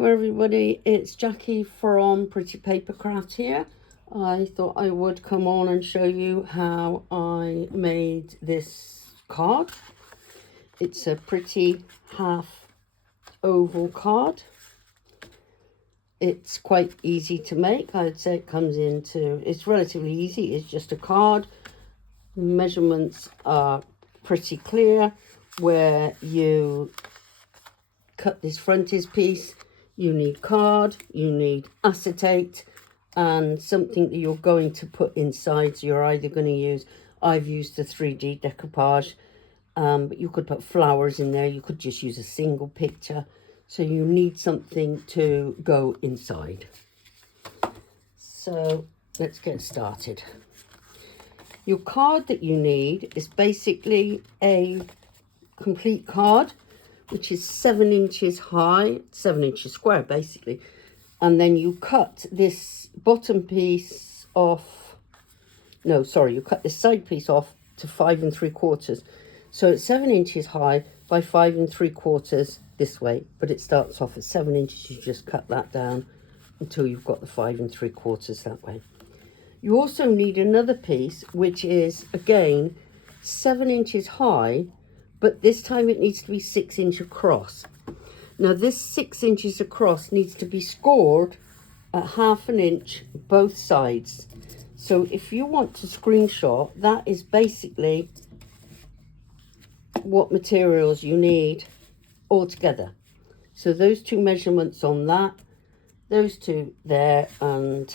Hello everybody, it's Jackie from Pretty Paper Craft here. I thought I would come on and show you how I made this card. It's a pretty half oval card. It's quite easy to make. I'd say it's relatively easy. It's just a card. The measurements are pretty clear. Where you cut this frontispiece, you need card, you need acetate, and something that you're going to put inside. So you're either going to use, I've used the 3D decoupage, but you could put flowers in there. You could just use a single picture. So you need something to go inside. So let's get started. Your card that you need is basically a complete card, which is 7 inches high, 7 inches square basically, and then you cut this bottom piece off, you cut this side piece off to 5 3/4. So it's 7 inches high by 5 3/4 this way, but it starts off at 7 inches. You just cut that down until you've got the 5 3/4 that way. You also need another piece which is again 7 inches high, but this time it needs to be 6 inches across. Now this 6 inches across needs to be scored at 1/2 inch both sides. So if you want to screenshot, that is basically what materials you need all together. So those two measurements on that, those two there, and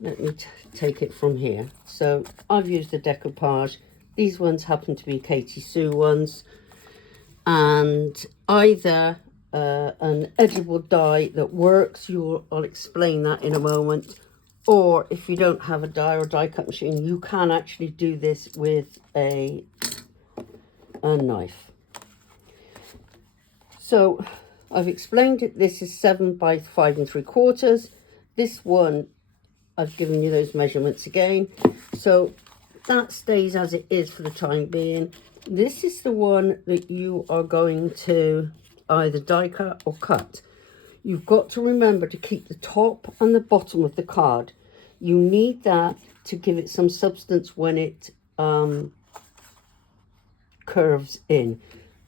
let me take it from here. So I've used the decoupage. These ones happen to be Katie Sue ones, and either an edible die that works, I'll explain that in a moment, or if you don't have a die or die cut machine, you can actually do this with a knife. So I've explained it. This is 7 by 5 3/4. This one, I've given you those measurements again. So that stays as it is for the time being. This is the one that you are going to either die cut or cut. You've got to remember to keep the top and the bottom of the card. You need that to give it some substance when it curves in.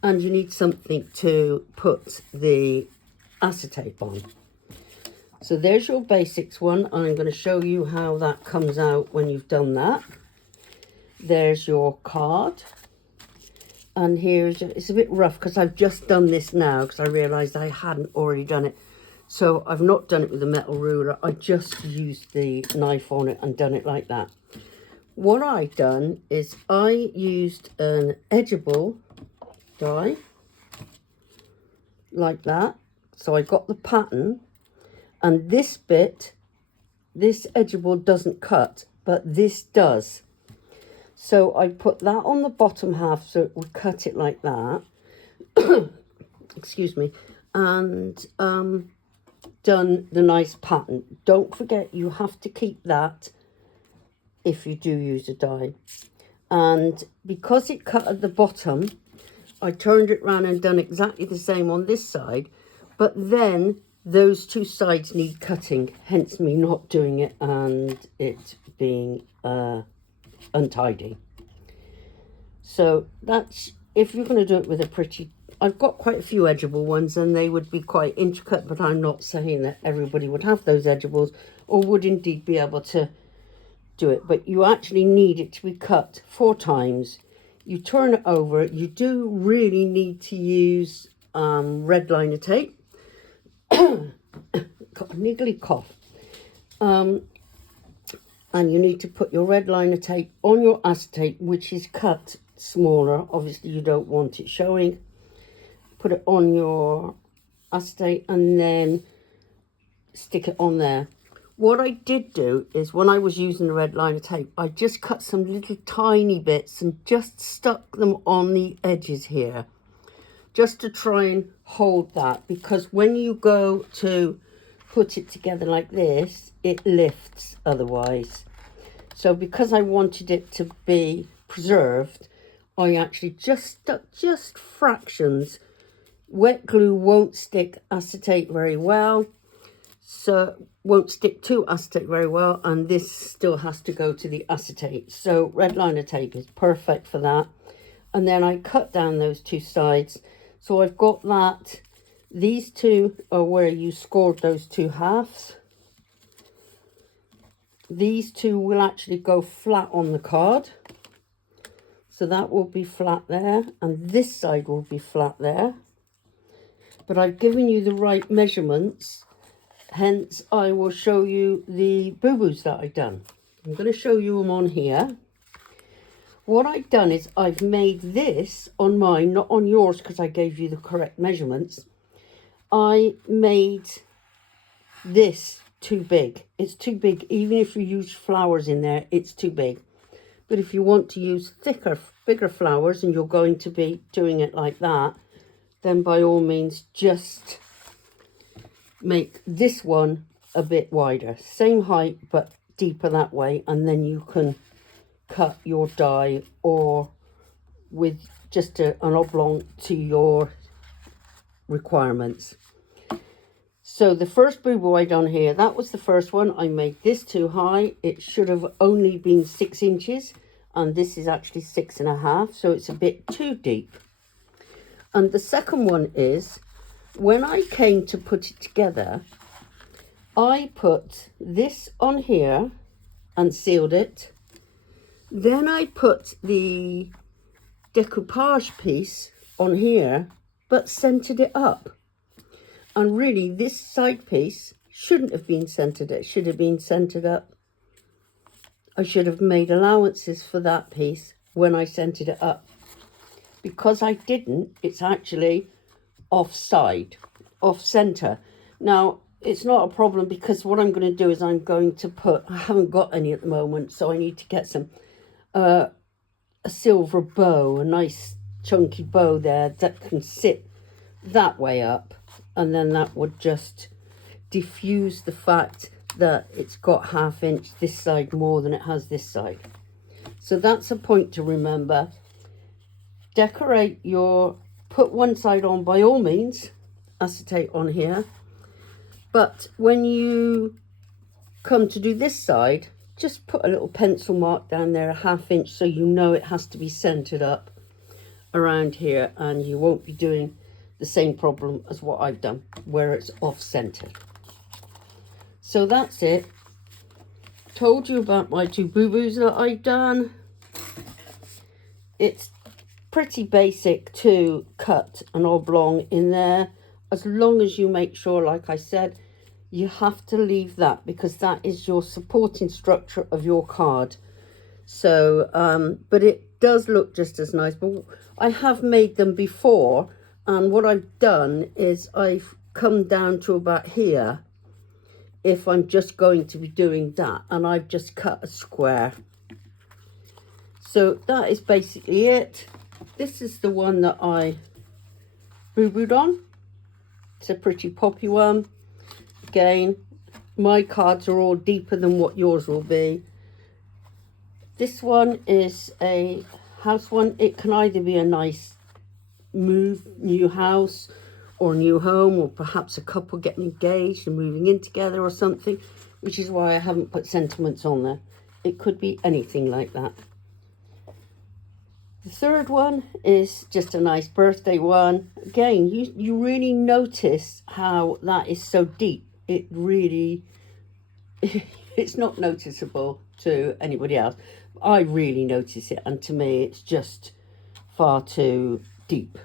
And you need something to put the acetate on. So there's your basics one, and I'm going to show you how that comes out when you've done that. There's your card, and it's a bit rough because I've just done this now because I realized I hadn't already done it. So I've not done it with a metal ruler. I just used the knife on it and done it like that. What I've done is I used an edgeable die like that. So I got the pattern, and this bit, this edgeable doesn't cut, but this does. So I put that on the bottom half so it would cut it like that. Excuse me. And done the nice pattern. Don't forget, you have to keep that if you do use a die. And because it cut at the bottom, I turned it around and done exactly the same on this side. But then those two sides need cutting, hence me not doing it and it being untidy. So that's, if you're going to do it with a pretty, I've got quite a few edgeable ones and they would be quite intricate, but I'm not saying that everybody would have those edgeables or would indeed be able to do it. But you actually need it to be cut 4 times. You turn it over. You do really need to use red liner tape. Got a niggly cough. And you need to put your red liner tape on your acetate, which is cut smaller. Obviously, you don't want it showing. Put it on your acetate and then stick it on there. What I did do is when I was using the red liner tape, I just cut some little tiny bits and just stuck them on the edges here, just to try and hold that, because when you go to put it together like this, it lifts otherwise. So because I wanted it to be preserved, I actually just stuck just fractions Wet glue won't stick acetate very well, so won't stick to acetate very well, and this still has to go to the acetate. So red liner tape is perfect for that. And then I cut down those two sides. So I've got that. These two are where you scored those two halves. These two will actually go flat on the card. So that will be flat there, and this side will be flat there. But I've given you the right measurements, hence I will show you the boo-boos that I've done. I'm going to show you them on here. What I've done is I've made this on mine, not on yours because I gave you the correct measurements. I made this too big. It's too big. Even if you use flowers in there, it's too big. But if you want to use thicker, bigger flowers and you're going to be doing it like that, then by all means just make this one a bit wider. Same height, but deeper that way. And then you can cut your die or with just an oblong to your requirements. So the first boo-boo I done here, that was the first one. I made this too high. It should have only been 6 inches, and this is actually 6.5, so it's a bit too deep. And the second one is, when I came to put it together, I put this on here and sealed it. Then I put the decoupage piece on here, but centered it up. And really, this side piece shouldn't have been centered. It should have been centered up. I should have made allowances for that piece when I centered it up. Because I didn't, it's actually offside, off center. Now, it's not a problem because what I'm going to do is I'm going to put, I haven't got any at the moment, so I need to get some, a silver bow, a nice chunky bow there that can sit that way up. And then that would just diffuse the fact that it's got 1/2 inch this side more than it has this side. So that's a point to remember. Decorate your, put one side on by all means, acetate on here. But when you come to do this side, just put a little pencil mark down there, 1/2 inch, so you know it has to be centered up around here, and you won't be doing the same problem as what I've done, where it's off-centered. So that's it. Told you about my two boo-boos that I've done. It's pretty basic to cut an oblong in there, as long as you make sure, like I said, you have to leave that because that is your supporting structure of your card. So, but it does look just as nice. But I have made them before, and what I've done is I've come down to about here if I'm just going to be doing that, and I've just cut a square. So that is basically it. This is the one that I boo-booed on. It's a pretty poppy one. Again, my cards are all deeper than what yours will be. This one is a house one. It can either be a nice new house or new home, or perhaps a couple getting engaged and moving in together or something, which is why I haven't put sentiments on there. It could be anything like that. The third one is just a nice birthday one. Again, you really notice how that is so deep. It really, it's not noticeable to anybody else. I really notice it, and to me it's just far too deep.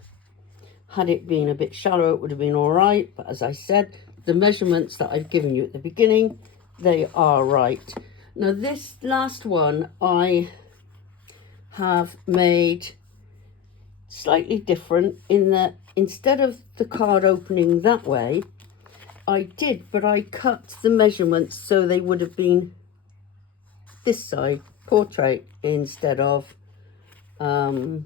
Had it been a bit shallow, it would have been all right. But as I said, the measurements that I've given you at the beginning, they are right. Now this last one I have made slightly different in that instead of the card opening that way, I did, but I cut the measurements so they would have been this side, portrait, instead of the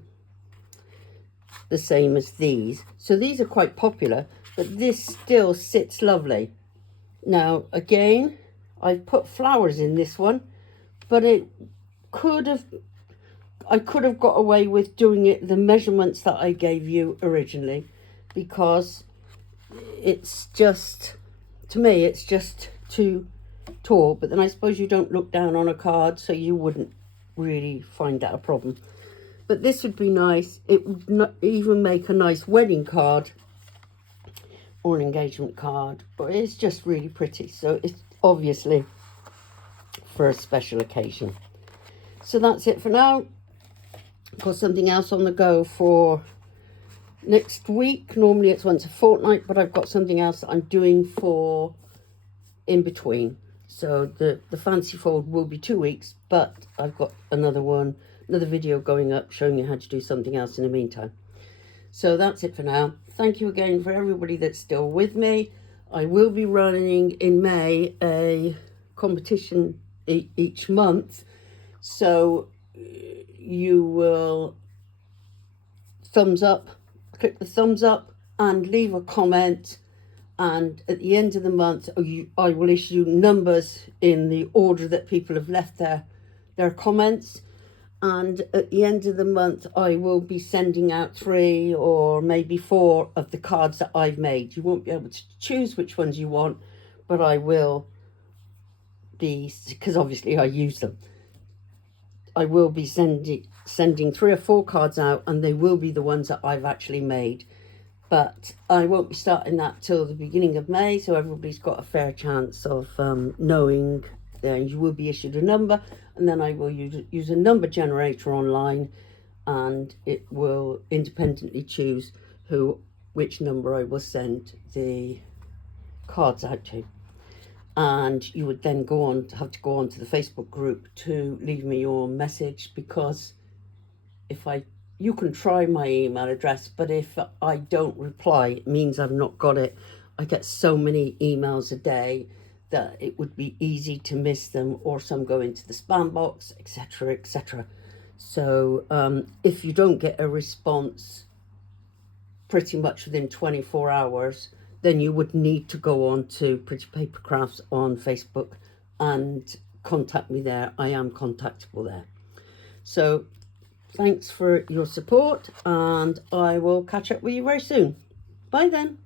same as these. So these are quite popular, but this still sits lovely. Now again, I've put flowers in this one, but I could have got away with doing it the measurements that I gave you originally. because it's just, to me, it's just too tall. But then I suppose you don't look down on a card, so you wouldn't really find that a problem. But this would be nice. It would not even make a nice wedding card or an engagement card, but it's just really pretty. So it's obviously for a special occasion. So that's it for now. Got something else on the go for next week. Normally it's once a fortnight, but I've got something else that I'm doing for in between. So the fancy fold will be 2 weeks, but I've got another video going up showing you how to do something else in the meantime. So that's it for now. Thank you again for everybody that's still with me. I will be running in May a competition each month. So you will click the thumbs up and leave a comment. And at the end of the month, I will issue numbers in the order that people have left their comments. And at the end of the month, I will be sending out 3 or maybe 4 of the cards that I've made. You won't be able to choose which ones you want, but I will be, because obviously I use them. I will be sending 3 or 4 cards out, and they will be the ones that I've actually made. But I won't be starting that till the beginning of May, so everybody's got a fair chance of knowing. You will be issued a number, and then I will use a number generator online, and it will independently choose which number I will send the cards out to. And you would then have to go on to the Facebook group to leave me your message, because you can try my email address, but if I don't reply, it means I've not got it. I get so many emails a day that it would be easy to miss them, or some go into the spam box, etc., etc. So if you don't get a response pretty much within 24 hours, then you would need to go on to Pretty Paper Crafts on Facebook and contact me there. I am contactable there. So thanks for your support, and I will catch up with you very soon. Bye then.